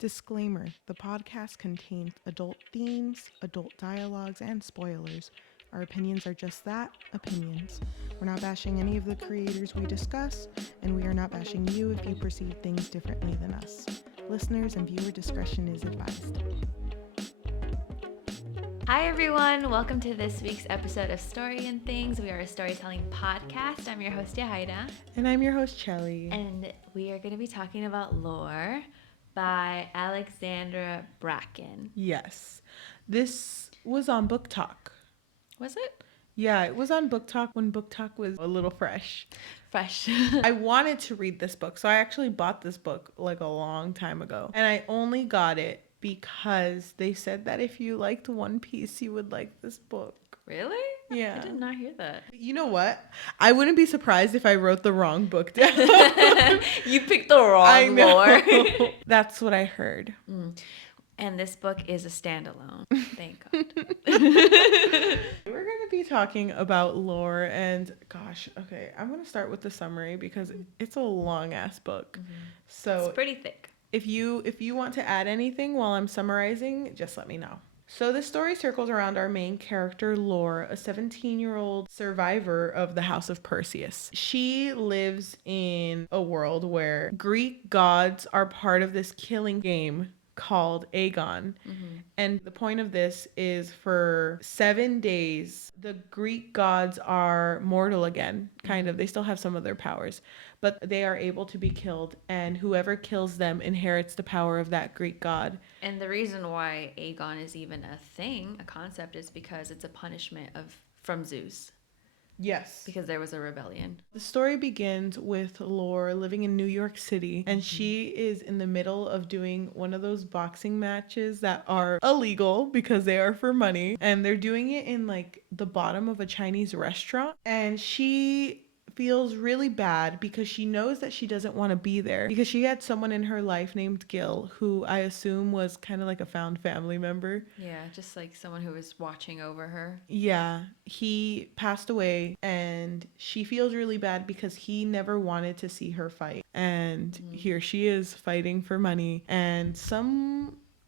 Disclaimer: the podcast contains adult themes, adult dialogues, and spoilers. Our opinions are just that, opinions. We're not bashing any of the creators we discuss, and we are not bashing you if you perceive things differently than us. Listeners and viewer discretion is advised. Hi everyone, welcome to this week's episode of Story and Things. We are a storytelling podcast. I'm your host Yajaira. And I'm your host Cheli. And we are going to be talking about Lore by Alexandra Bracken. Yes. This was on Booktok. Was it? Yeah, it was on Booktok when Booktok was a little fresh. I wanted to read this book, so I actually bought this book like a long time ago. And I only got it because they said that if you liked One Piece, you would like this book. Really? Yeah. I did not hear that. You know what? I wouldn't be surprised if I wrote the wrong book down. You picked the wrong Lore. That's what I heard. And this book is a standalone. Thank God. We're going to be talking about Lore, and gosh, okay, I'm going to start with the summary because it's a long ass book. So It's pretty thick. If you want to add anything while I'm summarizing, just let me know. So this story circles around our main character, Lore, a 17-year-old survivor of the House of Perseus. She lives in a world where Greek gods are part of this killing game called Aegon. And the point of this is for 7 days, the Greek gods are mortal again, kind of. They still have some of their powers, but they are able to be killed, and whoever kills them inherits the power of that Greek god. And the reason why Aegon is even a thing, a concept, is because it's a punishment from Zeus. Yes. Because there was a rebellion. The story begins with Lore living in New York City, and she is in the middle of doing one of those boxing matches that are illegal because they are for money, and they're doing it in like the bottom of a Chinese restaurant, and she feels really bad because she knows that she doesn't want to be there because she had someone in her life named Gil, who I assume was kind of like a found family member. Yeah, just like someone who was watching over her. Yeah, he passed away, and she feels really bad because he never wanted to see her fight. And here she is fighting for money and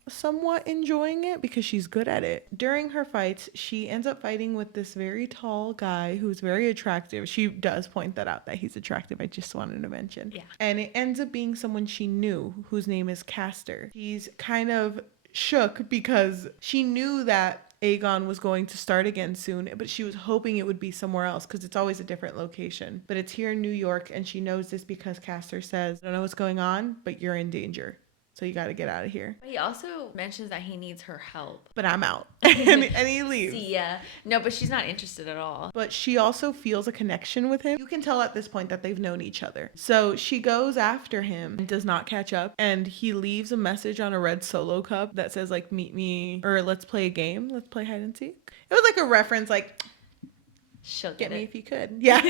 somewhat enjoying it because she's good at it. During her fights, she ends up fighting with this very tall guy who's very attractive. She does point that out, that he's attractive. I just wanted to mention. Yeah. And it ends up being someone she knew, whose name is Castor. He's kind of shook because she knew that Aegon was going to start again soon, but she was hoping it would be somewhere else because it's always a different location. But it's here in New York, and she knows this because Castor says, I don't know what's going on, but you're in danger. So you got to get out of here. But he also mentions that he needs her help. But I'm out. and he leaves. See ya. No, but she's not interested at all. But she also feels a connection with him. You can tell at this point that they've known each other. So she goes after him and does not catch up. And he leaves a message on a red Solo cup that says like, meet me, or let's play a game. Let's play hide and seek. It was like a reference like, She'll get get me it. if you could. Yeah,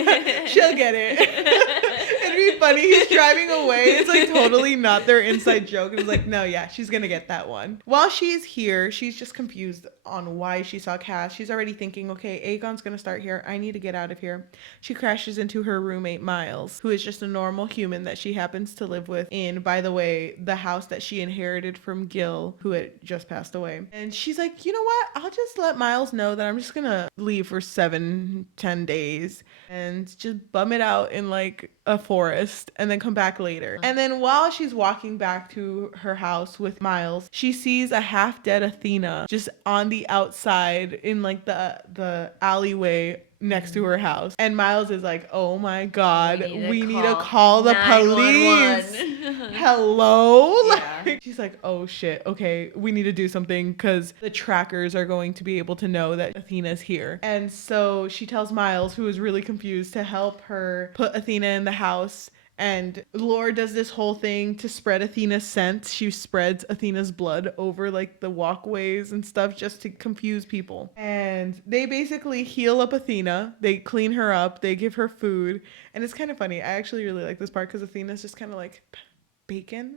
she'll get it. It'd be funny. He's driving away. It's like totally not their inside joke. It's like, no, yeah, she's going to get that one. While she's here, she's just confused on why she saw Cass. She's already thinking, okay, Aegon's going to start here. I need to get out of here. She crashes into her roommate, Miles, who is just a normal human that she happens to live with in, by the way, the house that she inherited from Gil, who had just passed away. And she's like, you know what? I'll just let Miles know that I'm just going to leave for 7-10 days and just bum it out in like a forest and then come back later. And then while she's walking back to her house with Miles, she sees a half-dead Athena just on the outside in like the alleyway next to her house. And Miles is like, oh my God, we need to call the police. Hello? Yeah. Like, she's like, oh shit, okay, we need to do something because the trackers are going to be able to know that Athena's here. And so she tells Miles, who is really confused, to help her put Athena in the house. And Lore does this whole thing to spread Athena's scent. She spreads Athena's blood over like the walkways and stuff just to confuse people. And they basically heal up Athena. They clean her up. They give her food. And it's kind of funny. I actually really like this part because Athena's just kind of like, bacon?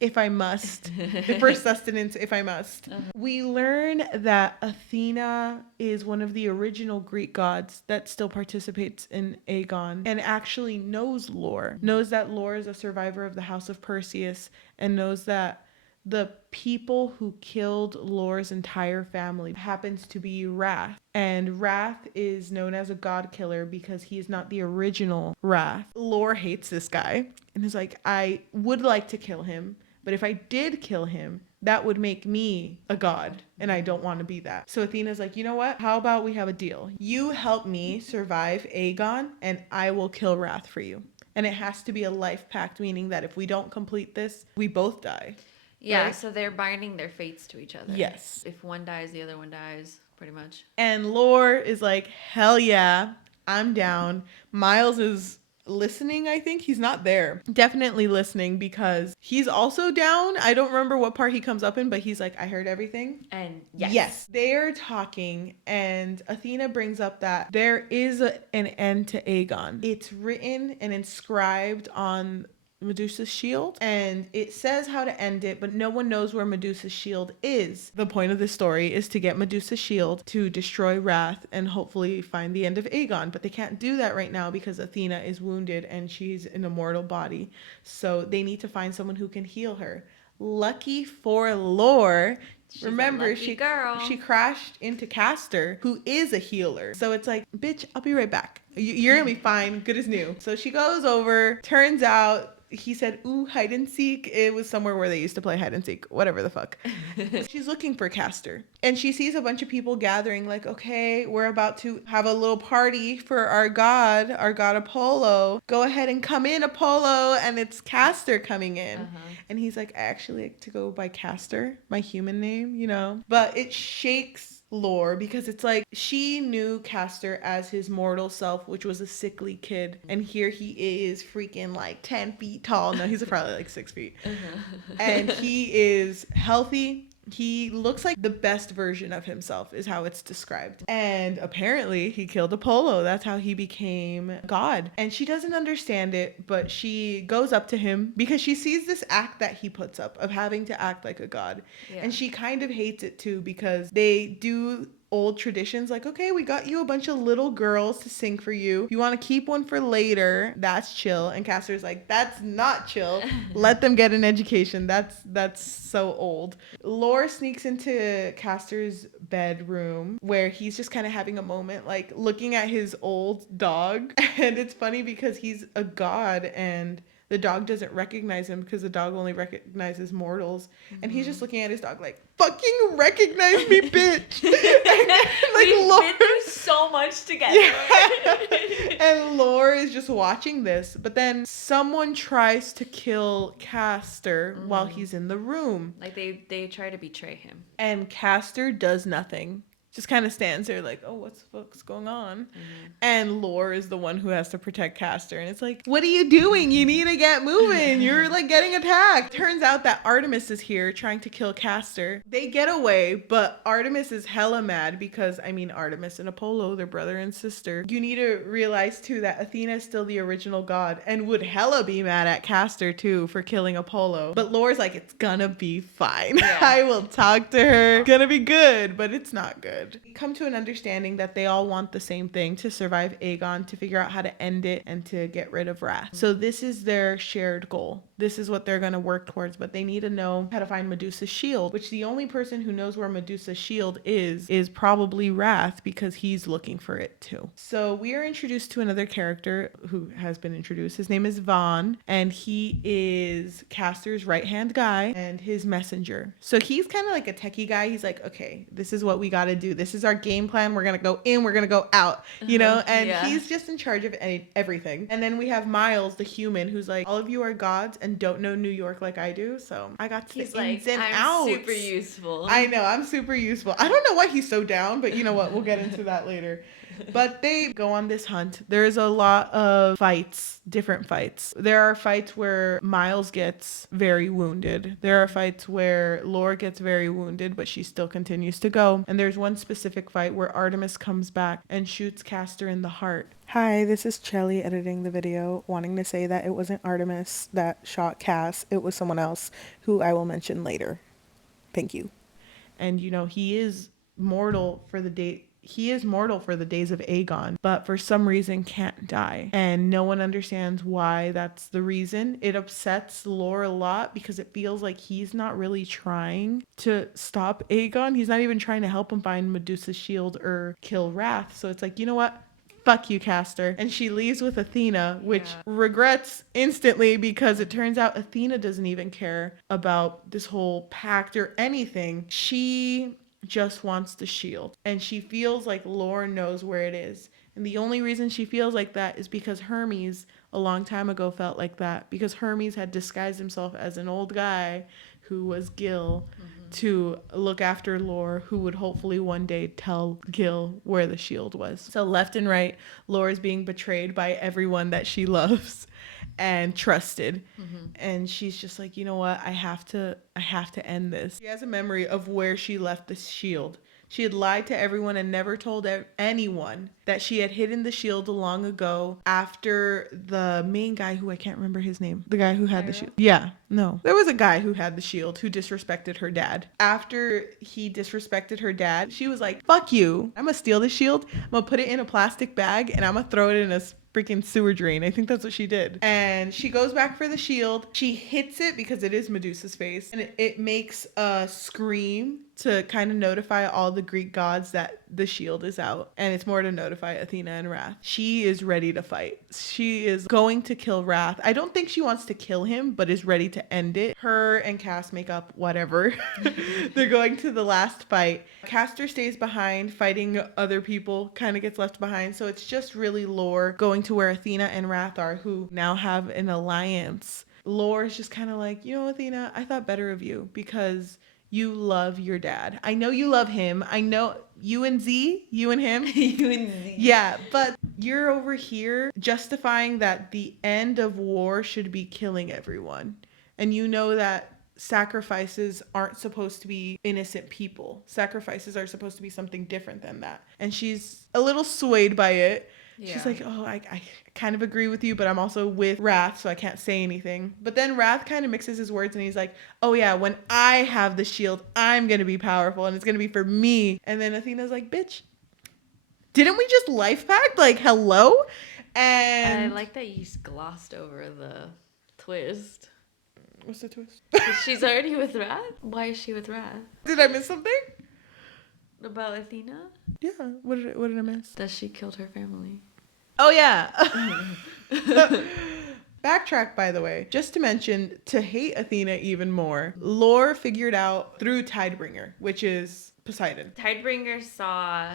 If I must. For sustenance, if I must. We learn that Athena is one of the original Greek gods that still participates in Aegon and actually knows Lore. Knows that Lore is a survivor of the House of Perseus and knows that the people who killed Lore's entire family happens to be Wrath. And Wrath is known as a god killer because he is not the original Wrath. Lore hates this guy and is like, I would like to kill him, but if I did kill him, that would make me a god, and I don't want to be that. So Athena's like, you know what? How about we have a deal? You help me survive Aegon, and I will kill Wrath for you. And it has to be a life pact, meaning that if we don't complete this, we both die. Yeah, right? so they're binding their fates to each other. Yes. If one dies, the other one dies, pretty much. And Lore is like, hell yeah, I'm down. Miles is listening, I think. He's not there. Definitely listening because he's also down. I don't remember what part he comes up in, but he's like, I heard everything. And Yes. They're talking, and Athena brings up that there is an end to Aegon. It's written and inscribed on Medusa's shield, and it says how to end it, but no one knows where Medusa's shield is. The point of this story is to get Medusa's shield to destroy Wrath and hopefully find the end of Aegon, but they can't do that right now because Athena is wounded and she's in a mortal body, so they need to find someone who can heal her. Lucky for Lore, remember she crashed into Castor, who is a healer. So it's like, bitch, I'll be right back. You're gonna be fine, good as new. So she goes over, turns out he said, ooh, hide and seek. It was somewhere where they used to play hide and seek, whatever the fuck. She's looking for Castor. And she sees a bunch of people gathering like, okay, we're about to have a little party for our god Apollo. Go ahead and come in, Apollo. And it's Castor coming in. And he's like, I actually like to go by Castor, my human name, you know. But it shakes Lore because it's like she knew Castor as his mortal self, which was a sickly kid, and here he is freaking like 10 feet tall. No, he's probably like 6 feet. And he is healthy. He looks like the best version of himself is how it's described. And apparently he killed Apollo. That's how he became God. And she doesn't understand it, but she goes up to him because she sees this act that he puts up of having to act like a god. Yeah. And she kind of hates it too because they do old traditions like, okay, we got you a bunch of little girls to sing for you. You want to keep one for later. That's chill. And Castor's like, that's not chill. Let them get an education. That's so old. Lore sneaks into Castor's bedroom where he's just kind of having a moment, like looking at his old dog. And it's funny because he's a god and the dog doesn't recognize him because the dog only recognizes mortals. And he's just looking at his dog like, fucking recognize me, bitch. We've been through so much together. Yeah. And Lore is just watching this. But then someone tries to kill Castor while he's in the room. Like they try to betray him. And Castor does nothing. Just kind of stands there like, oh, what's the fuck's going on? And Lore is the one who has to protect Castor. And it's like, what are you doing? You need to get moving. You're like getting attacked. Turns out that Artemis is here trying to kill Castor. They get away, but Artemis is hella mad because, I mean, Artemis and Apollo, they're brother and sister. You need to realize too that Athena is still the original god and would hella be mad at Castor too for killing Apollo. But Lore's like, it's gonna be fine. Yeah. I will talk to her. It's gonna be good, but it's not good. We come to an understanding that they all want the same thing, to survive Aegon, to figure out how to end it, and to get rid of Wrath. So this is their shared goal. This is what they're going to work towards, but they need to know how to find Medusa's shield, which the only person who knows where Medusa's shield is probably Wrath because he's looking for it too. So we are introduced to another character who has been introduced. His name is Vaughn, and he is Castor's right-hand guy and his messenger. So he's kind of like a techie guy. He's like, okay, this is what we got to do. This is our game plan. We're going to go in, we're going to go out, you know, and he's just in charge of everything. And then we have Miles, the human, who's like, all of you are gods and don't know New York like I do. So I got the ins and outs. I'm super useful. I know, I'm super useful. I don't know why he's so down, but you know what? We'll get into that later. But they go on this hunt. There's a lot of fights, different fights. There are fights where Miles gets very wounded. There are fights where Lore gets very wounded, but she still continues to go. And there's one specific fight where Artemis comes back and shoots Castor in the heart. Hi, this is Cheli editing the video, wanting to say that it wasn't Artemis that shot Cass. It was someone else who I will mention later. Thank you. And, you know, he is mortal for the date he is mortal for the days of Aegon, but for some reason can't die. And no one understands why that's the reason. It upsets Lore a lot because it feels like he's not really trying to stop Aegon. He's not even trying to help him find Medusa's shield or kill Wrath. So it's like, you know what? Fuck you, Castor. And she leaves with Athena, which regrets instantly because it turns out Athena doesn't even care about this whole pact or anything. She just wants the shield. And she feels like Lore knows where it is. And the only reason she feels like that is because Hermes a long time ago felt like that. Because Hermes had disguised himself as an old guy who was Gil to look after Lore, who would hopefully one day tell Gil where the shield was. So left and right, Lore is being betrayed by everyone that she loves and trusted. And she's just like, you know what? I have to end this. She has a memory of where she left the shield. She had lied to everyone and never told anyone that she had hidden the shield long ago after the main guy who I can't remember his name. The guy who had the shield. Yeah, no. There was a guy who had the shield who disrespected her dad. After he disrespected her dad, she was like, fuck you. I'm gonna steal the shield. I'm gonna put it in a plastic bag and I'm gonna throw it in a freaking sewer drain. I think that's what she did. And she goes back for the shield. She hits it because it is Medusa's face. And it makes a scream to kind of notify all the Greek gods that the shield is out. And it's more to notify Athena and Wrath. She is ready to fight. She is going to kill Wrath. I don't think she wants to kill him, but is ready to end it. Her and Cass make up whatever. They're going to the last fight. Castor stays behind fighting other people, kind of gets left behind. So it's just really Lore going to where Athena and Wrath are, who now have an alliance. Lore is just kind of like, you know, Athena, I thought better of you because you love your dad. I know you love him. I know you and Z, you and him. You and Z. Yeah, but you're over here justifying that the end of war should be killing everyone. And you know that sacrifices aren't supposed to be innocent people. Sacrifices are supposed to be something different than that. And she's a little swayed by it. Yeah. She's like, oh, I kind of agree with you, but I'm also with Wrath, so I can't say anything. But then Wrath kind of mixes his words and he's like, oh yeah, when I have the shield, I'm going to be powerful and it's going to be for me. And then Athena's like, bitch, didn't we just life pact? Like, hello? And I like that you glossed over the twist. What's the twist? She's already with Wrath? Why is she with Wrath? Did I miss something? About Athena? Yeah. What did I miss? That she killed her family. Oh, yeah. Backtrack, by the way, just to mention, to hate Athena even more, Lore figured out through Tidebringer, which is Poseidon. Tidebringer saw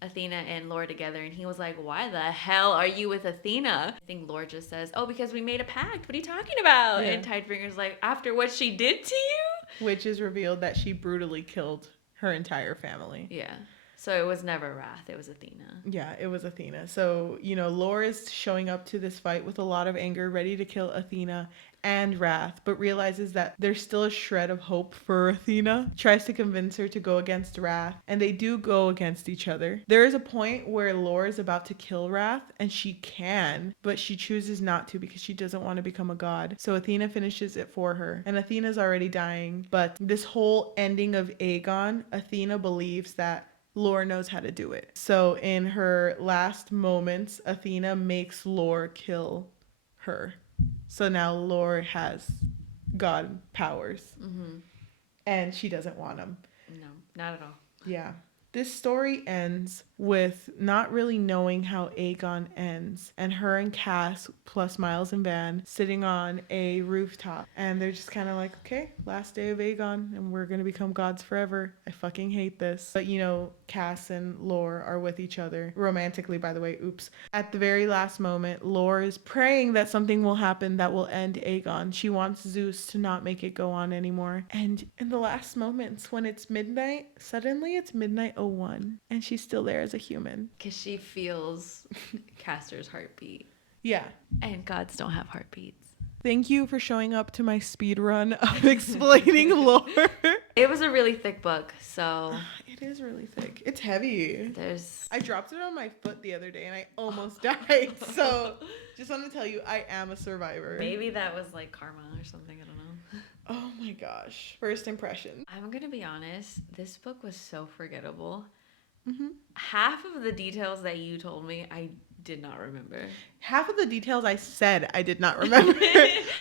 Athena and Lore together, and he was like, why the hell are you with Athena? I think Lore just says, oh, because we made a pact. What are you talking about? Yeah. And Tidebringer's like, after what she did to you? Which is revealed that she brutally killed her entire family. Yeah. So it was never Wrath, it was Athena. Yeah, it was Athena. So, you know, Lore is showing up to this fight with a lot of anger, ready to kill Athena and Wrath, but realizes that there's still a shred of hope for Athena. Tries to convince her to go against Wrath, and they do go against each other. There is a point where Lore is about to kill Wrath, and she can, but she chooses not to because she doesn't want to become a god. So Athena finishes it for her, and Athena's already dying, but this whole ending of Aegon, Athena believes that Lore knows how to do it. So in her last moments, Athena makes Lore kill her. So now Lore has god powers. Mm-hmm. And she doesn't want them. No, not at all. Yeah. This story ends with not really knowing how Aegon ends, and her and Cass plus Miles and Van sitting on a rooftop, and they're just kind of like, okay, last day of Aegon and we're gonna become gods forever. I fucking hate this. But you know, Cass and Lore are with each other romantically, by the way. Oops. At the very last moment, Lore is praying that something will happen that will end Aegon. She wants Zeus to not make it go on anymore. And in the last moments when it's midnight, suddenly it's midnight 01 and she's still there as a human. Because she feels Castor's heartbeat. Yeah. And gods don't have heartbeats. Thank you for showing up to my speed run of explaining lore. It was a really thick book, so... It is really thick. It's heavy. There's... I dropped it on my foot the other day and I almost died. So just want to tell you, I am a survivor. Maybe that was like karma or something. I don't know. Oh my gosh. First impression. I'm going to be honest. This book was so forgettable. Mm-hmm. Half of the details that you told me, I did not remember. Half of the details I said, I did not remember.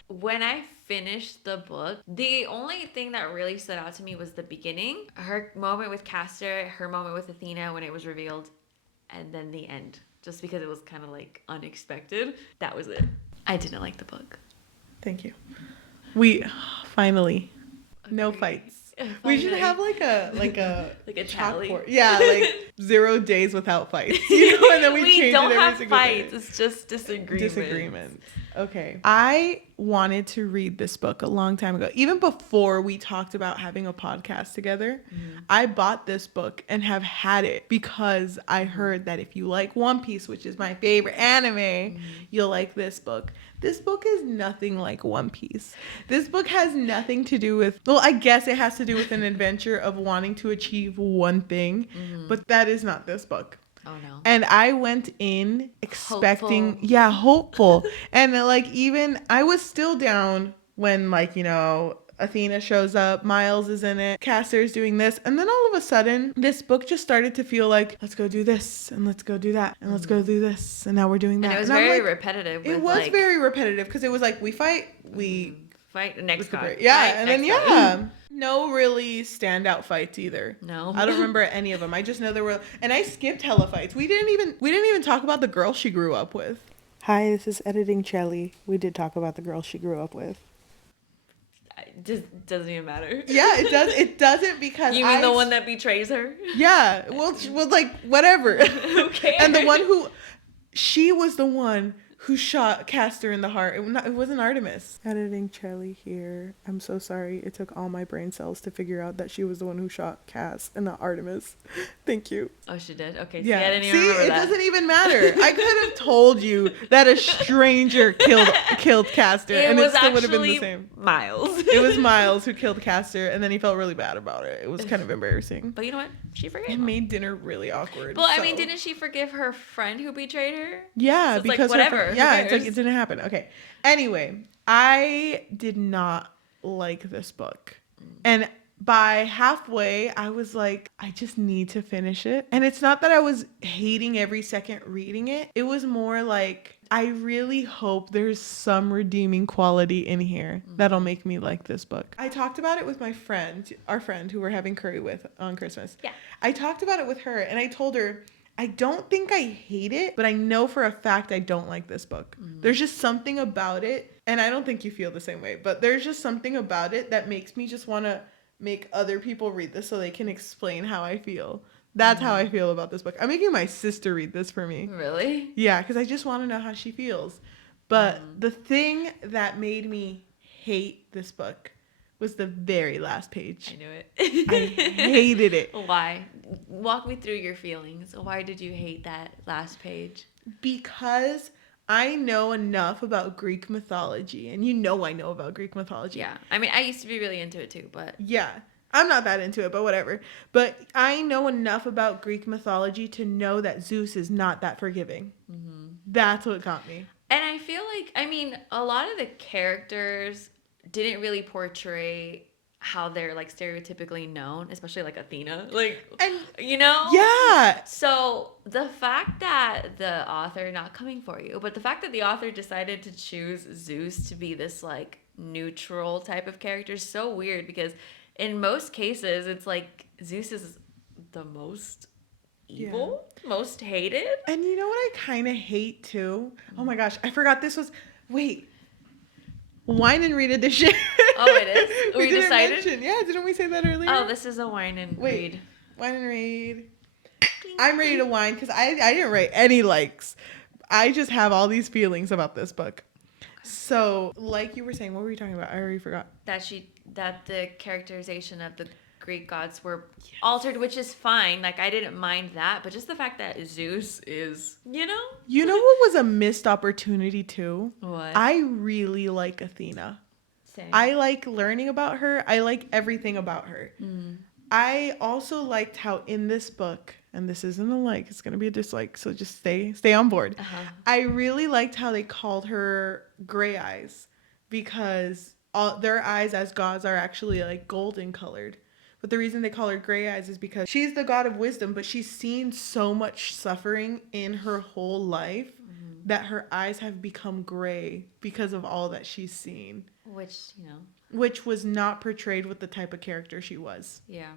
When I finished the book, the only thing that really stood out to me was the beginning. Her moment with Castor, her moment with Athena when it was revealed, and then the end. Just because it was kind of like unexpected. That was it. I didn't like the book. Thank you. We finally no Agreed. fights. Finally. We should have like a like a tally. chalkboard. Yeah, like 0 days without fights. You know, and then we change don't it every have single fights. day. It's just disagreements. Okay. I wanted to read this book a long time ago. Even before we talked about having a podcast together, I bought this book and have had it because I heard that if you like One Piece, which is my favorite anime, you'll like this book. This book is nothing like One Piece. This book has nothing to do with, well, I guess it has to do with an adventure of wanting to achieve one thing, but that is not this book. Oh no. And I went in expecting, hopeful. And like, even I was still down when, like, you know, Athena shows up, Miles is in it, Castor's doing this, and then all of a sudden this book just started to feel like, let's go do this and let's go do that and let's go do this, and now we're doing that. And it was and very like, repetitive. It was like, very repetitive because it was like we fight, we fight, next card. Yeah, fight, and next then card. no really standout fights either. No. I don't remember any of them. I just know there were, and I skipped hella fights. We didn't even talk about the girl she grew up with. Hi, this is Editing Cheli. We did talk about the girl she grew up with. It just doesn't even matter. Yeah, it does. It doesn't because you mean the one that betrays her? Yeah. Well, like whatever. Who cares? And the one she was the one who shot Castor in the heart. It wasn't Artemis. Editing Cheli here. I'm so sorry. It took all my brain cells to figure out that she was the one who shot Cass and not Artemis. Thank you. Oh, she did? Okay. Yeah. See, I didn't even remember that. It doesn't even matter. I could have told you that a stranger killed Castor, and it still would have been the same. Miles. It was Miles who killed Castor, and then he felt really bad about it. It was kind of embarrassing. But you know what? She forgave It him. made dinner really awkward. Well, I mean, didn't she forgive her friend who betrayed her? Yeah, so because like, whatever. It's like it didn't happen. Okay. Anyway, I did not like this book. And by halfway, I was like, I just need to finish it. And it's not that I was hating every second reading it. It was more like, I really hope there's some redeeming quality in here that'll make me like this book. I talked about it with my friend, our friend who we're having curry with on Christmas. Yeah. I talked about it with her and I told her, I don't think I hate it, but I know for a fact I don't like this book. There's just something about it, and I don't think you feel the same way, but there's just something about it that makes me just want to make other people read this so they can explain how I feel. That's how I feel about this book. I'm making my sister read this for me. Really? Yeah, because I just want to know how she feels. But the thing that made me hate this book was the very last page. I knew it. I hated it. Why? Walk me through your feelings. Why did you hate that last page? Because I know enough about Greek mythology, and you know I know about Greek mythology. Yeah. I mean, I used to be really into it too, but... Yeah. I'm not that into it, but whatever. But I know enough about Greek mythology to know that Zeus is not that forgiving. That's what got me. And I feel like, I mean, a lot of the characters didn't really portray how they're like stereotypically known, especially like Athena, like, and you know? Yeah. So the fact that the author, not coming for you, but the fact that the author decided to choose Zeus to be this like neutral type of character is so weird, because in most cases it's like Zeus is the most evil, most hated. And you know what I kind of hate too? Oh my gosh, I forgot this was, wait. Wine and read edition. Oh, it is? We decided? Mention. Yeah, didn't we say that earlier? Oh, this is a wine and read. Wine and read. I'm ready to wine because I didn't write any likes. I just have all these feelings about this book. So, like you were saying, what were you talking about? I already forgot. That the characterization of the Greek gods were altered, which is fine. Like, I didn't mind that, but just the fact that Zeus is, you know? You know what was a missed opportunity too? What? I really like Athena. Same. I like learning about her. I like everything about her. I also liked how in this book, and this isn't a like, it's going to be a dislike, so just stay on board. I really liked how they called her gray eyes, because their eyes as gods are actually like golden colored, But the reason they call her Gray Eyes is because she's the god of wisdom, but she's seen so much suffering in her whole life that her eyes have become gray because of all that she's seen. Which was not portrayed with the type of character she was. Yeah.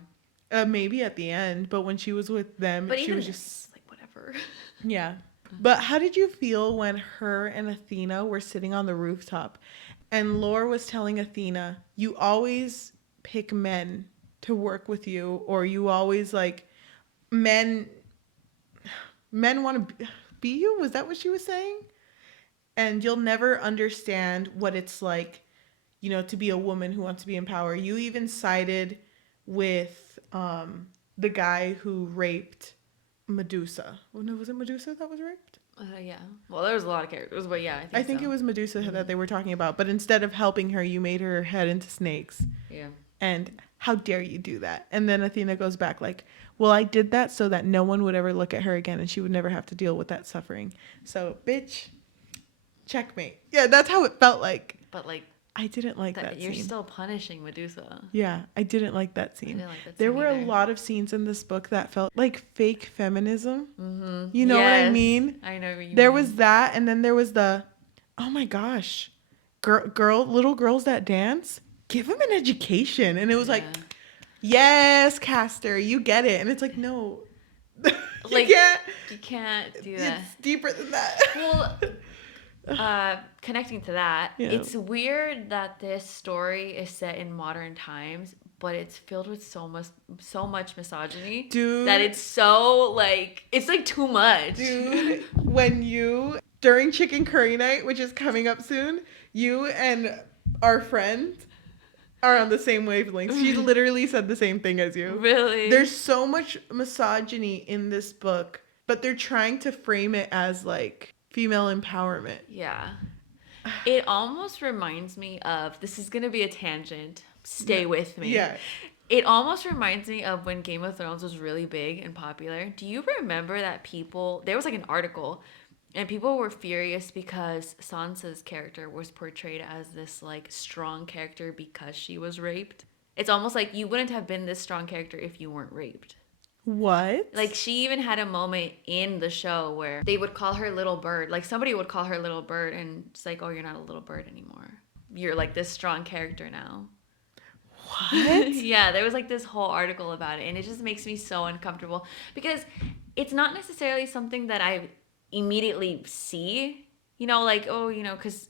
Maybe at the end, but when she was with them, but she was just... It's like, whatever. Yeah. But how did you feel when her and Athena were sitting on the rooftop and Lore was telling Athena, you always pick men to work with you, or you always like men want to be you? Was that what she was saying? And you'll never understand what it's like, you know, to be a woman who wants to be in power. You even sided with the guy who raped Medusa. Oh, no, was it Medusa that was raped? Yeah. Well, there was a lot of characters, but yeah, I think so. It was Medusa that they were talking about. But instead of helping her, you made her head into snakes. Yeah. And how dare you do that? And then Athena goes back like, well, I did that so that no one would ever look at her again and she would never have to deal with that suffering. So, bitch, checkmate. Yeah, that's how it felt like. But like, I didn't like that you're scene. still punishing Medusa. Yeah, I didn't like that scene. I didn't like that there scene were either. a lot of scenes in this book that felt like fake feminism. Mm-hmm. You know what I mean? I know what you mean. There was that, and then there was the, oh my gosh, little girls that dance, give them an education. And it was like, yes, Castor, you get it. And it's like, no, you can't do that. It's deeper than that. Well, connecting to that, it's weird that this story is set in modern times, but it's filled with so much misogyny. Dude. That it's so, like, it's like too much. Dude, when during chicken curry night, which is coming up soon, you and our friend are on the same wavelength. She literally said the same thing as you. Really? There's so much misogyny in this book, but they're trying to frame it as, like, female empowerment. Yeah. It almost reminds me of, this is going to be a tangent. Stay with me. Yeah. It almost reminds me of when Game of Thrones was really big and popular. Do you remember that there was like an article and people were furious because Sansa's character was portrayed as this like strong character because she was raped? It's almost like you wouldn't have been this strong character if you weren't raped. What? Like, she even had a moment in the show where they would call her Little Bird. Like, somebody would call her Little Bird, and it's like, oh, you're not a little bird anymore. You're, like, this strong character now. What? Yeah, there was, like, this whole article about it, and it just makes me so uncomfortable. Because it's not necessarily something that I immediately see. You know, like, oh, you know, because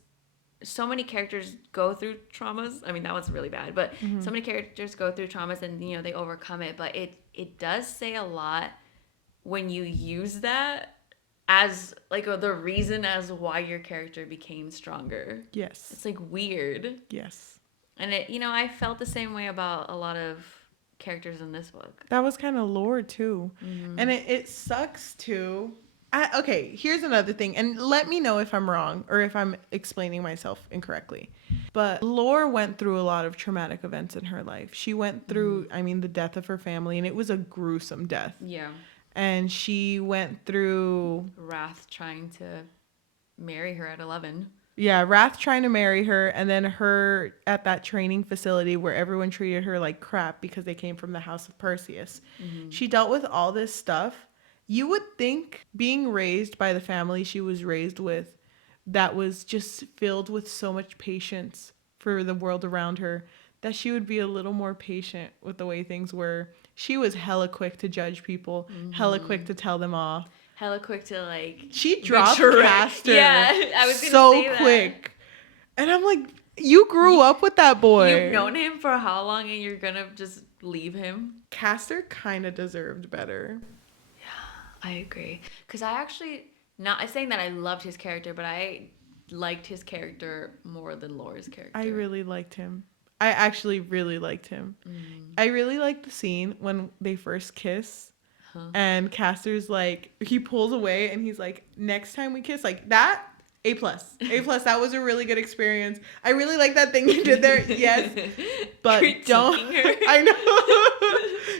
so many characters go through traumas. I mean, that was really bad, but so many characters go through traumas and, you know, they overcome it. But it does say a lot when you use that as like the reason as why your character became stronger. Yes. It's like weird. Yes. And it, you know, I felt the same way about a lot of characters in this book. That was kind of lore too. Mm-hmm. And it sucks too. Okay, here's another thing, and let me know if I'm wrong or if I'm explaining myself incorrectly. But Lore went through a lot of traumatic events in her life. She went through, I mean, the death of her family, and it was a gruesome death. Yeah. And she went through... Wrath trying to marry her at 11. Yeah, Wrath trying to marry her, and then her at that training facility where everyone treated her like crap because they came from the House of Perseus. Mm-hmm. She dealt with all this stuff. You would think being raised by the family she was raised with that was just filled with so much patience for the world around her that she would be a little more patient with the way things were. She was hella quick to judge people, hella quick to tell them off. Hella quick to like... She dropped Castor I was gonna so say that. quick. And I'm like, you grew up with that boy. You've known him for how long and you're gonna just leave him? Castor kind of deserved better. I agree. Because I actually, not saying that I loved his character, but I liked his character more than Lore's character. I really liked him. I actually really liked him. I really liked the scene when they first kiss. And Castor's like, he pulls away and he's like, next time we kiss, like that, A+. That was a really good experience. I really like that thing you did there. Yes. But don't. I know.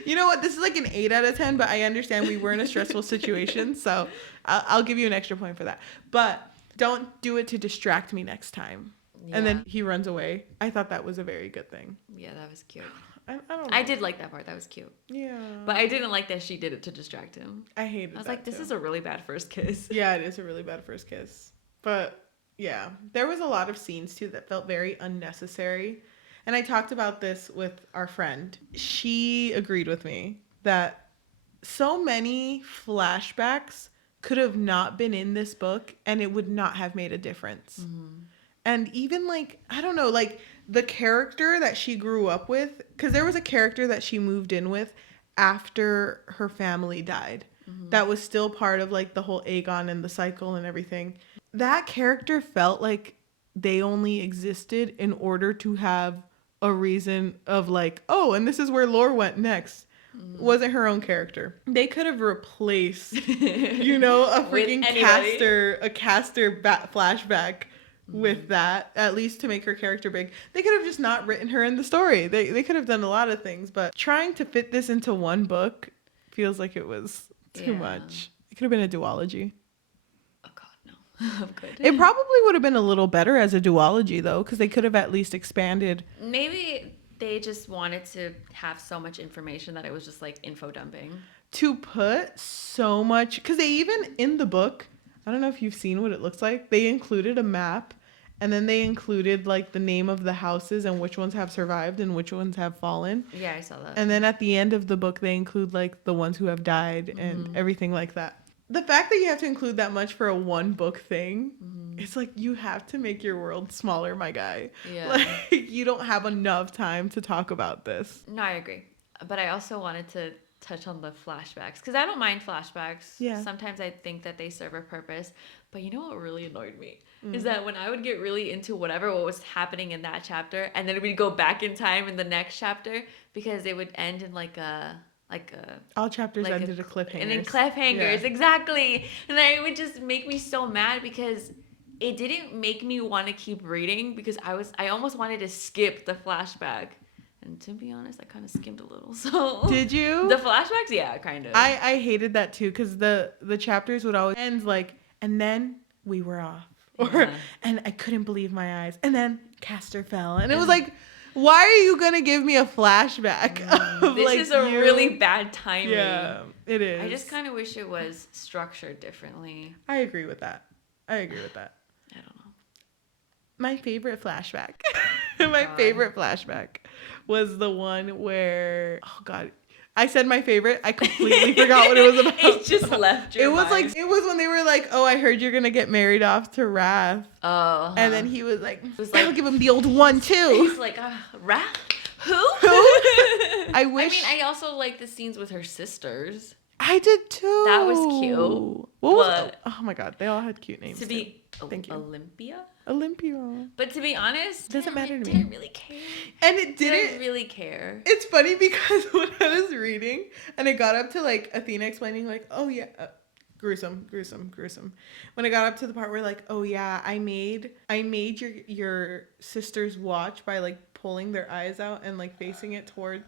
You know what? This is like an 8 out of 10, but I understand we were in a stressful situation. So I'll give you an extra point for that. But don't do it to distract me next time. And then he runs away. I thought that was a very good thing. Yeah, that was cute. I don't know. I did like that part. That was cute. Yeah. But I didn't like that she did it to distract him. I hated that. I was like, this is a really bad first kiss. Yeah, it is a really bad first kiss. But yeah, there was a lot of scenes too that felt very unnecessary. And I talked about this with our friend. She agreed with me that so many flashbacks could have not been in this book and it would not have made a difference. Mm-hmm. And even like, I don't know, like the character that she grew up with, because there was a character that she moved in with after her family died. Mm-hmm. That was still part of like the whole Aegon and the cycle and everything. That character felt like they only existed in order to have a reason of like, oh, and this is where Lore went next. Wasn't her own character. They could have replaced, you know, a freaking caster flashback with that, at least to make her character big. They could have just not written her in the story. They could have done a lot of things, but trying to fit this into one book feels like it was too much. It could have been a duology. Oh God, no. I'm good. It probably would have been a little better as a duology though, because they could have at least expanded. Maybe they just wanted to have so much information that it was just like info dumping. To put so much, because they even in the book, I don't know if you've seen what it looks like. They included a map and then they included like the name of the houses and which ones have survived and which ones have fallen. Yeah, I saw that. And then at the end of the book, they include like the ones who have died and everything like that. The fact that you have to include that much for a one book thing, it's like you have to make your world smaller, my guy. Yeah. Like you don't have enough time to talk about this. No, I agree. But I also wanted to touch on the flashbacks because I don't mind flashbacks. Yeah. Sometimes I think that they serve a purpose. But you know what really annoyed me is that when I would get really into what was happening in that chapter, and then we'd go back in time in the next chapter because it would end in all chapters ended a cliffhanger. And then cliffhangers, exactly. And then it would just make me so mad because it didn't make me want to keep reading because I almost wanted to skip the flashback. And to be honest, I kind of skimmed a little. So did you? The flashbacks, yeah, kind of. I hated that too because the chapters would always end like, and then we were off, or and I couldn't believe my eyes, and then Castor fell, and it was like, why are you gonna give me a flashback? This is a really bad timing. Yeah, it is. I just kind of wish it was structured differently. I agree with that. I don't know. My favorite flashback. Favorite flashback was the one where, oh God, I said my favorite. I completely forgot what it was about. It just left your mind. It was when they were like, oh, I heard you're gonna get married off to Wrath. Oh. And then he was like, I'll give him the old one too. He's like, Wrath? Who? I wish. I mean, I also like the scenes with her sisters. I did too. That was cute. What was it? Oh my God, they all had cute names. To be Thank you. Olympia. But to be honest, doesn't matter to me. Didn't really care. And it didn't really care. It's funny because when I was reading and it got up to like Athena explaining like, oh yeah, gruesome. When I got up to the part where like, oh yeah, I made your sister's watch by like pulling their eyes out and like facing it towards.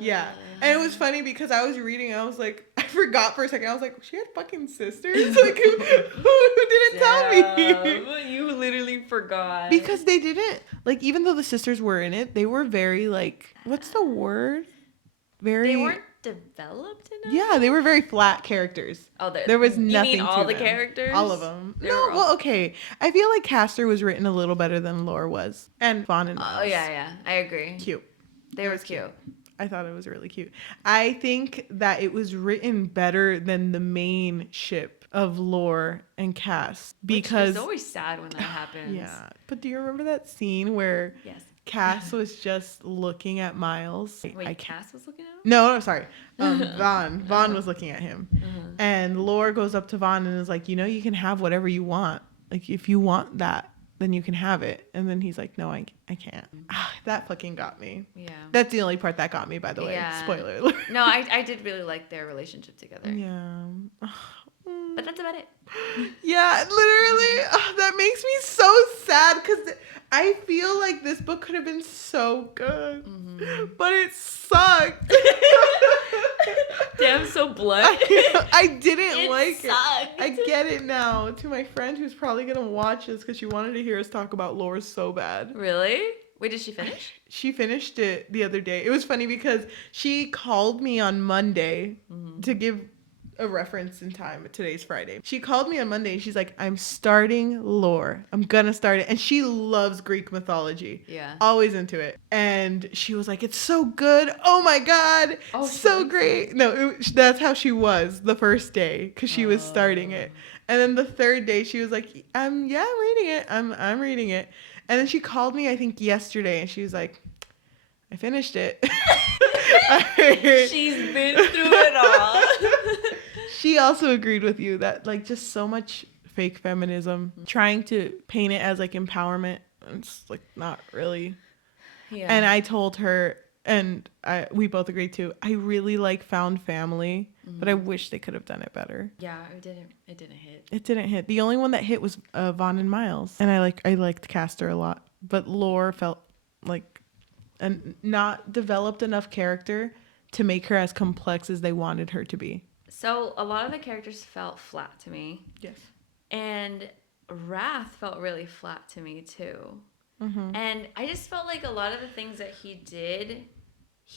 Yeah. And it was funny because I was reading and I was like, I forgot for a second. I was like, she had fucking sisters? Like, who didn't tell me? You literally forgot. Because they didn't, like, even though the sisters were in it, they were very, like, what's the word? They weren't developed enough? Yeah, they were very flat characters. Oh, there was nothing you mean all the them. Characters? All of them. Well, okay. I feel like Castor was written a little better than Lore was. And Vaughn and Miles. Oh, yeah. I agree. Cute. They were cute. I thought it was really cute. I think that it was written better than the main ship of Lore and Cass because it's always sad when that happens. Yeah, but do you remember that scene where Cass was just looking at Miles? Wait, Cass was looking at him? No, sorry. Vaughn was looking at him, and Lore goes up to Vaughn and is like, you know, you can have whatever you want. Like if you want that, then you can have it. And then he's like, no, I can't. That fucking got me. Yeah. That's the only part that got me, by the way. Yeah. Spoiler alert. No, I did really like their relationship together. Yeah. But that's about it. Yeah, literally. That makes me so sad because I feel like this book could have been so good. But it sucked. Damn, so blunt. I didn't It like sucked. it. I get it now. To my friend who's probably gonna watch this because she wanted to hear us talk about lore so bad. Really? Wait, did she finish? She finished it the other day. It was funny because she called me on Monday to give a reference in time. Today's Friday. She called me on Monday and she's like, I'm starting lore. I'm gonna start it. And she loves Greek mythology. Yeah. Always into it. And she was like, it's so good. Oh my God. Oh, So great. No, that's how she was the first day because she was starting it. And then the third day she was like, yeah, I'm reading it. I'm reading it. And then she called me, I think, yesterday, and she was like, I finished it. She's been through it all. She also agreed with you that, like, just so much fake feminism, trying to paint it as, like, empowerment. It's, like, not really. Yeah. And I told her, and we both agreed, too, I really, like, found family, but I wish they could have done it better. Yeah, it didn't hit. It didn't hit. The only one that hit was Vaughn and Miles. And I liked Castor a lot. But Lore felt like a not developed enough character to make her as complex as they wanted her to be. So a lot of the characters felt flat to me. Yes. And Wrath felt really flat to me too. Mm-hmm. And I just felt like a lot of the things that he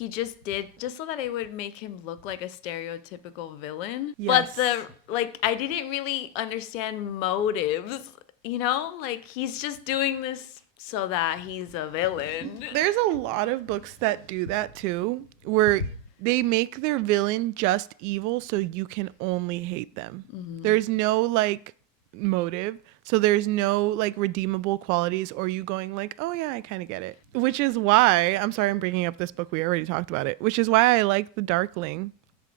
just did just so that it would make him look like a stereotypical villain. Yes. But I didn't really understand motives, you know? Like, he's just doing this so that he's a villain. There's a lot of books that do that too, where they make their villain just evil so you can only hate them. Mm-hmm. There's no, like, motive. So there's no, like, redeemable qualities or you going like, oh yeah, I kind of get it. Which is why, I'm sorry I'm bringing up this book, we already talked about it, which is why I like The Darkling,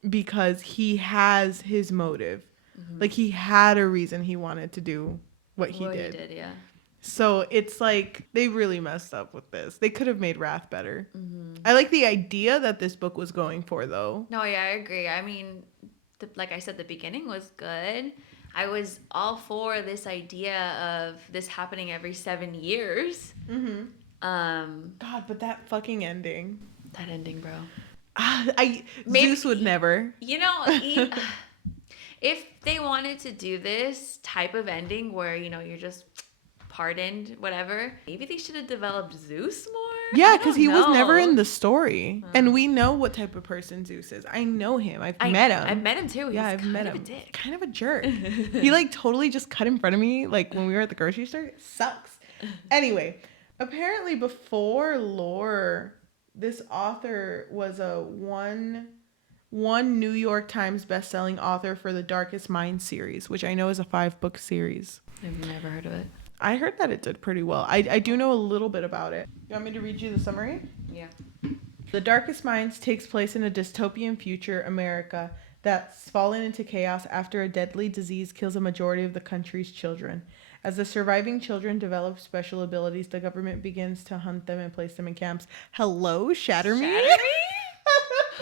because he has his motive. Mm-hmm. Like, he had a reason he wanted to do what he did. He did, yeah. So it's like, they really messed up with this. They could have made Wrath better. Mm-hmm. I like the idea that this book was going for, though. No, yeah, I agree. I mean, like I said, the beginning was good. I was all for this idea of this happening every 7 years. Mm-hmm. God, but that fucking ending. That ending, bro. Zeus would never. You know, if they wanted to do this type of ending where, you know, you're just pardoned, whatever, maybe they should have developed Zeus more. Yeah, because he was never in the story. And we know what type of person Zeus is. I know him. I've met him. I've met him too. Yeah, I've met him. Kind of a dick. Kind of a jerk. He, like, totally just cut in front of me, like, when we were at the grocery store. It sucks. Anyway, apparently before Lore, this author was a one New York Times bestselling author for the Darkest Minds series, which I know is a 5-book series. I've never heard of it. I heard that it did pretty well. I do know a little bit about it. You want me to read you the summary? Yeah. The Darkest Minds takes place in a dystopian future America that's fallen into chaos after a deadly disease kills a majority of the country's children. As the surviving children develop special abilities, the government begins to hunt them and place them in camps. Hello, Shatter Me?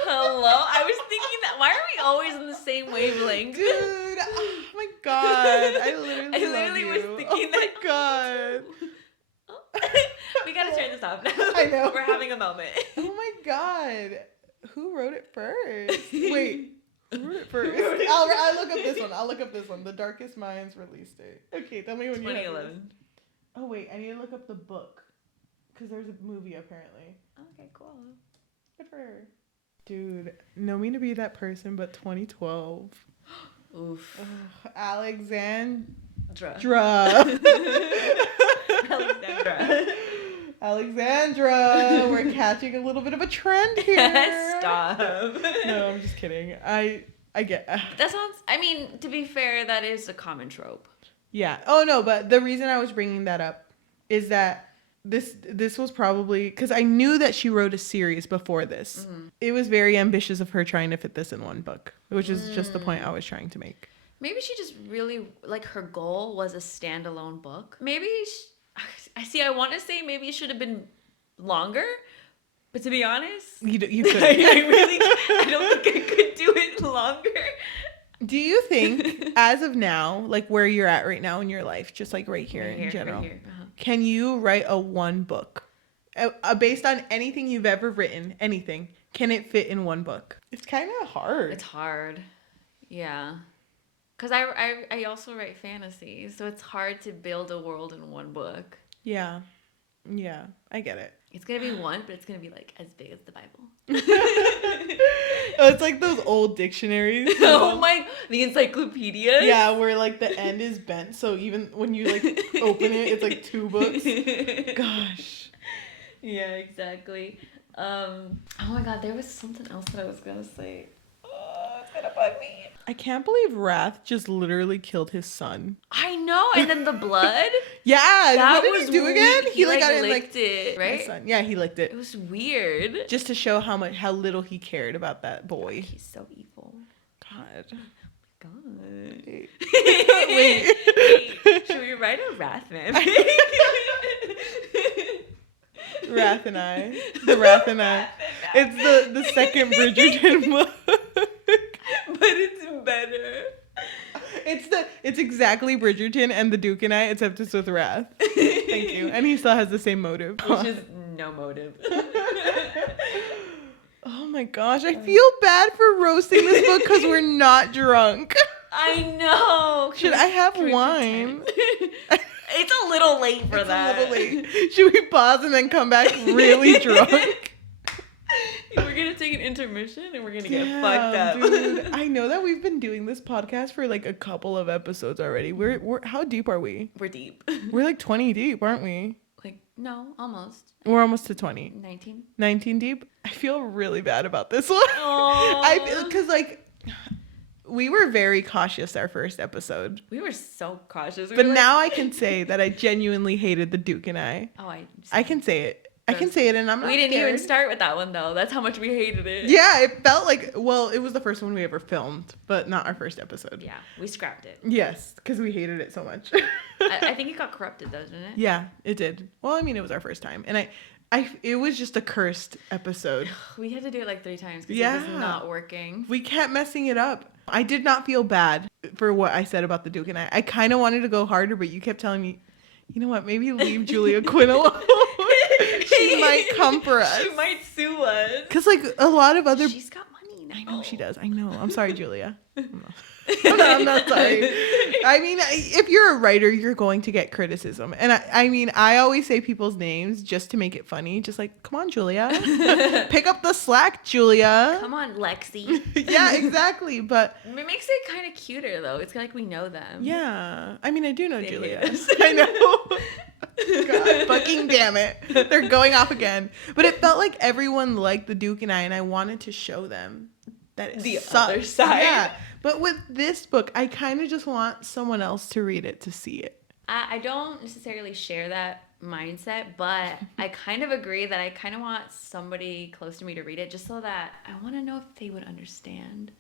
Hello? I was thinking that. Why are we always in the same wavelength? Dude, oh my God. I literally was thinking that. Oh my God. We gotta turn this off now. I know. We're having a moment. Oh my God. Who wrote it first? Wait. Who wrote it first? I'll look up this one. The Darkest Minds release date. Okay, tell me when you have 2011. Oh, wait. I need to look up the book. Because there's a movie, apparently. Okay, cool. Good for her. Dude, no mean to be that person, but 2012. Oof. Alexandra. Alexandra. We're catching a little bit of a trend here. Stop. No, I'm just kidding. I get. That sounds. I mean, to be fair, that is a common trope. Yeah. Oh no, but the reason I was bringing that up is that this was probably because I knew that she wrote a series before this. Mm-hmm. It was very ambitious of her trying to fit this in one book, which is just the point I was trying to make. Maybe she just really, like, her goal was a standalone book. Maybe, I want to say maybe it should have been longer, but to be honest, you could. I don't think I could do it longer. Do you think, as of now, like where you're at right now in your life, just like right here in general, can you write a one book based on anything you've ever written, anything, can it fit in one book? It's kind of hard. It's hard. Yeah. Because I also write fantasy, so it's hard to build a world in one book. Yeah. Yeah, I get it. It's going to be one, but it's going to be like as big as the Bible. Oh, it's like those old dictionaries. Oh my, the encyclopedia. Yeah, where like the end is bent, so even when you like open it, it's like 2 books. Gosh. Yeah, exactly. Oh my god, there was something else that I was gonna say. Oh, it's gonna bug me. I can't believe Wrath just literally killed his son. I know, and then the blood. Yeah, That what did was he do again? He like got it licked it, my right? son. Yeah, he licked it. It was weird. Just to show how little he cared about that boy. He's so evil. God. God. Wait. Wait, should we write a Wrath man? Wrath and I. The Wrath and I. It's the second Bridgerton book. But it's better. It's exactly Bridgerton and the Duke and I, except it's with Wrath. Thank you. And he still has the same motive. Which is no motive. Oh my gosh, I feel bad for roasting this book because we're not drunk. I know. Should I have Can we wine? pretend? It's a little late for that. It's a little late. Should we pause and then come back really drunk? We're gonna take an intermission and we're gonna get fucked up. Dude, I know that we've been doing this podcast for like a couple of episodes already. We're how deep are we? We're deep. We're like 20 deep, aren't we? Like, no, almost. We're almost to 20. 19. 19 deep? I feel really bad about this one. Aww. Because like we were very cautious our first episode. We were so cautious. But now I can say that I genuinely hated the Duke and I. Oh, I can say it. I can say it, and I'm not We didn't scared. even start with that one, though. That's how much we hated it. Yeah, it felt like, well, it was the first one we ever filmed, but not our first episode. Yeah, we scrapped it. Yes, because we hated it so much. I think it got corrupted, though, didn't it? Yeah, it did. Well, I mean, it was our first time, and it was just a cursed episode. We had to do it like 3 times because Yeah. it was not working. We kept messing it up. I did not feel bad for what I said about the Duke and I. I kind of wanted to go harder, but you kept telling me, you know what, maybe leave Julia Quinn alone. She might come for us. She might sue us. Because, like, a lot of other... She's got money now. I know she does. I know. I'm sorry, Julia. I'm not sorry. I mean, if you're a writer, you're going to get criticism. And I mean, I always say people's names just to make it funny. Just like, come on, Julia. Pick up the slack, Julia. Come on, Lexi. Yeah, exactly. But It makes it kind of cuter, though. It's like we know them. yeah. I mean, I do know They Julia. hate us. I know. God, fucking damn it. They're going off again. But it felt like everyone liked the Duke and I wanted to show them that it The sucks. other side. Yeah. But with this book, I kind of just want someone else to read it to see it. I don't necessarily share that mindset, but I kind of agree that I kind of want somebody close to me to read it just so that I want to know if they would understand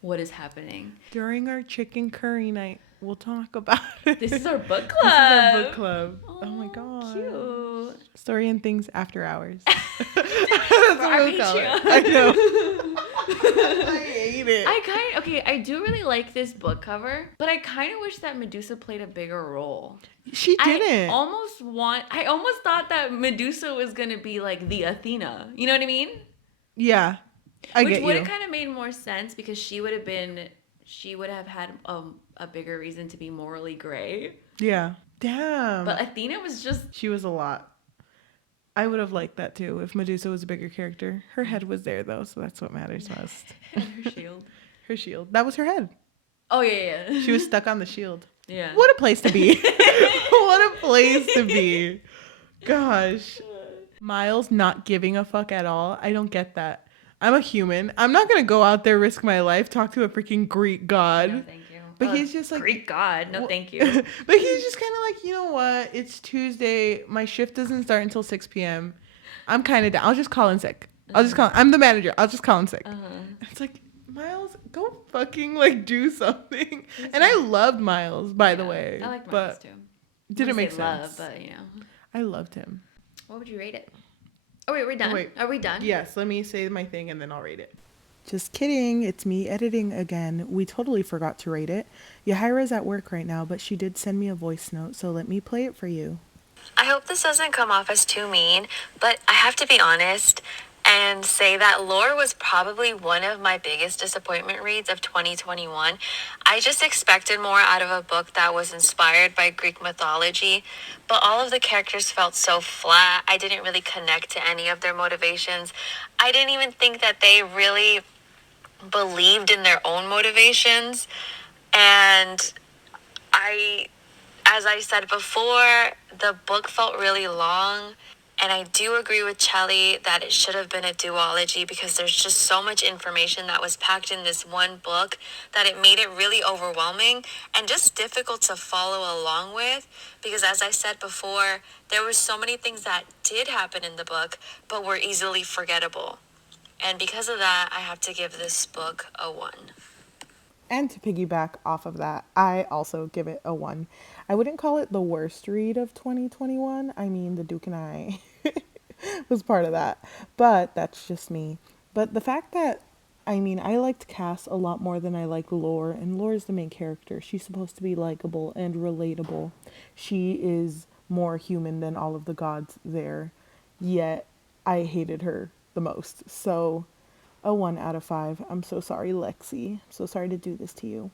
what is happening. During our chicken curry night, we'll talk about it. This is our book club. This is our book club. Oh my Aw, god. Cute. Story and things after hours. That's For our what we'll call it. Patreon. I know. I hate it. I do really like this book cover, but I kind of wish that Medusa played a bigger role. She didn't. I almost thought that Medusa was going to be like the Athena. You know what I mean? Yeah. I Which get would you. have kind of made more sense because she would have had a bigger reason to be morally gray. Yeah. Damn. But Athena was just She was a lot. I would have liked that too if Medusa was a bigger character. Her head was there though, so that's what matters most. her shield. Her shield. That was her head. Oh yeah. She was stuck on the shield. Yeah. What a place to be. What a place to be. Gosh. Miles not giving a fuck at all. I don't get that. I'm a human. I'm not going to go out there, risk my life, talk to a freaking Greek god. No, thank you. But he's just like... Greek god. No, thank you. But he's just kind of like, you know what? It's Tuesday. My shift doesn't start until 6 p.m. I'm kind of down. I'll just call in sick. I'm the manager. I'll just call in sick. It's like, Miles, go fucking like do something. And I loved Miles, by the way. I like Miles but too. Didn't make Love, sense. but you know. I loved him. What would you rate it? Oh wait, we're done. Wait. Are we done? Yes, let me say my thing and then I'll rate it. Just kidding. It's me editing again. We totally forgot to rate it. Yajaira's at work right now, but she did send me a voice note, so let me play it for you. I hope this doesn't come off as too mean, but I have to be honest and say that Lore was probably one of my biggest disappointment reads of 2021. I just expected more out of a book that was inspired by Greek mythology, but all of the characters felt so flat. I didn't really connect to any of their motivations. I didn't even think that they really believed in their own motivations. And I as I said before, the book felt really long. And I do agree with Cheli that it should have been a duology because there's just so much information that was packed in this one book that it made it really overwhelming and just difficult to follow along with. Because as I said before, there were so many things that did happen in the book, but were easily forgettable. And because of that, I have to give this book a 1. And to piggyback off of that, I also give it a 1. I wouldn't call it the worst read of 2021. I mean, The Duke and I was part of that, but that's just me. But the fact that, I mean, I liked Cass a lot more than I like Lore, and Lore is the main character. She's supposed to be likable and relatable. She is more human than all of the gods there, yet I hated her the most. So a 1 out of 5. I'm so sorry, Lexi. I'm so sorry to do this to you.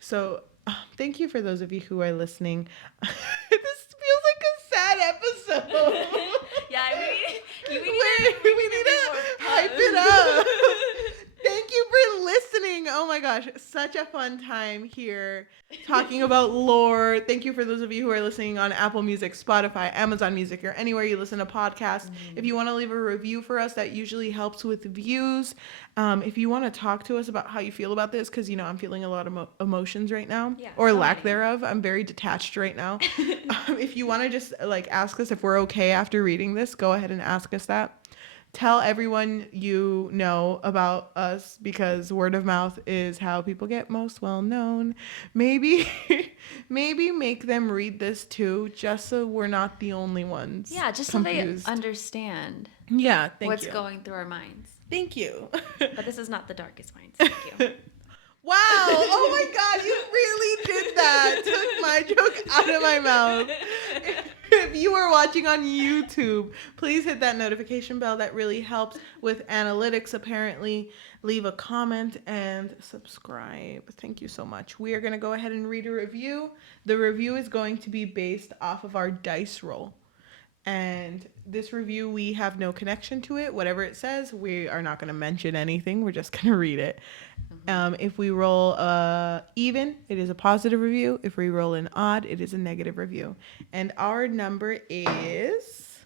So, thank you for those of you who are listening. This feels like a sad episode. Yeah, we need to hype it up. Thank you for listening. Oh my gosh, such a fun time here talking about Lore. Thank you for those of you who are listening on Apple Music, Spotify, Amazon Music, or anywhere you listen to podcasts. If you want to leave a review for us, that usually helps with views. If you want to talk to us about how you feel about this, because, you know, I'm feeling a lot of emotions right now, or lack thereof. I'm very detached right now. If you want to just like ask us if we're okay after reading this, go ahead and ask us that. Tell everyone you know about us because word of mouth is how people get most well known. Maybe make them read this too, just so we're not the only ones. Yeah, just confused. so they understand. Yeah, what's going through our minds. Thank you. But this is not the darkest minds. Thank you. Wow! Oh my God, you really did that. Took my joke out of my mouth. If you are watching on YouTube, please hit that notification bell. That really helps with analytics, apparently. Leave a comment and subscribe. Thank you so much. We are going to go ahead and read a review. The review is going to be based off of our dice roll. And this review, we have no connection to it. Whatever it says, we are not going to mention anything. We're just going to read it. If we roll even, it is a positive review. If we roll an odd, it is a negative review. And our number is...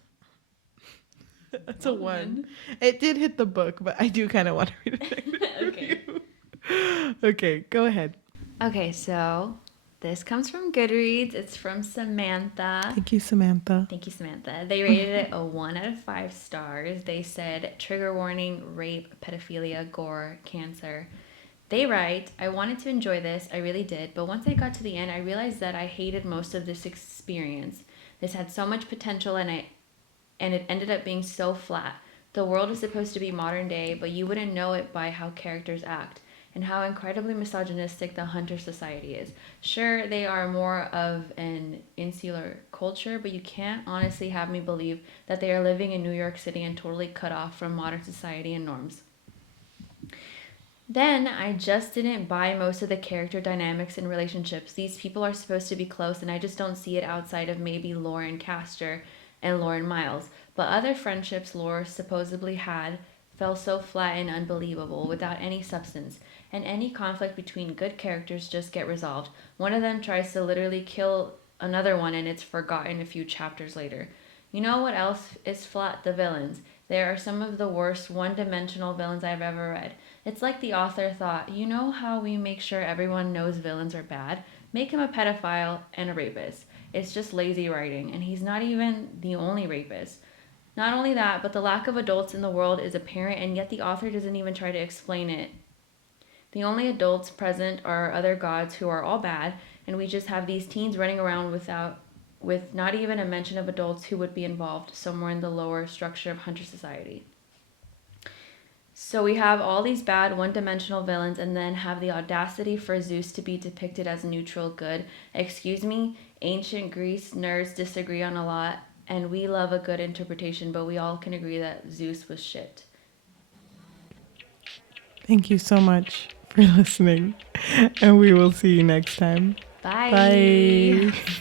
That's a 1. It did hit the book, but I do kind of want to read a negative review. Okay, go ahead. Okay, so... this comes from Goodreads. It's from Samantha. Thank you, Samantha. Thank you, Samantha. They rated it a 1 out of 5 stars. They said, trigger warning, rape, pedophilia, gore, cancer. They write, I wanted to enjoy this. I really did. But once I got to the end, I realized that I hated most of this experience. This had so much potential and it ended up being so flat. The world is supposed to be modern day, but you wouldn't know it by how characters act. And how incredibly misogynistic the Hunter Society is. Sure, they are more of an insular culture, but you can't honestly have me believe that they are living in New York City and totally cut off from modern society and norms. Then, I just didn't buy most of the character dynamics and relationships. These people are supposed to be close, and I just don't see it outside of maybe Lauren Castor and Lauren Miles. But other friendships Laura supposedly had fell so flat and unbelievable without any substance. And any conflict between good characters just get resolved. One of them tries to literally kill another one and it's forgotten a few chapters later. You know what else is flat? The villains. They are some of the worst one-dimensional villains I've ever read. It's like the author thought, you know how we make sure everyone knows villains are bad? Make him a pedophile and a rapist. It's just lazy writing, and he's not even the only rapist. Not only that, but the lack of adults in the world is apparent, and yet the author doesn't even try to explain it. The only adults present are other gods who are all bad, and we just have these teens running around with not even a mention of adults who would be involved somewhere in the lower structure of Hunter Society. So we have all these bad one-dimensional villains and then have the audacity for Zeus to be depicted as neutral good. Excuse me, ancient Greece nerds disagree on a lot, and we love a good interpretation, but we all can agree that Zeus was shit. Thank you so much for listening, and we will see you next time. Bye. Bye.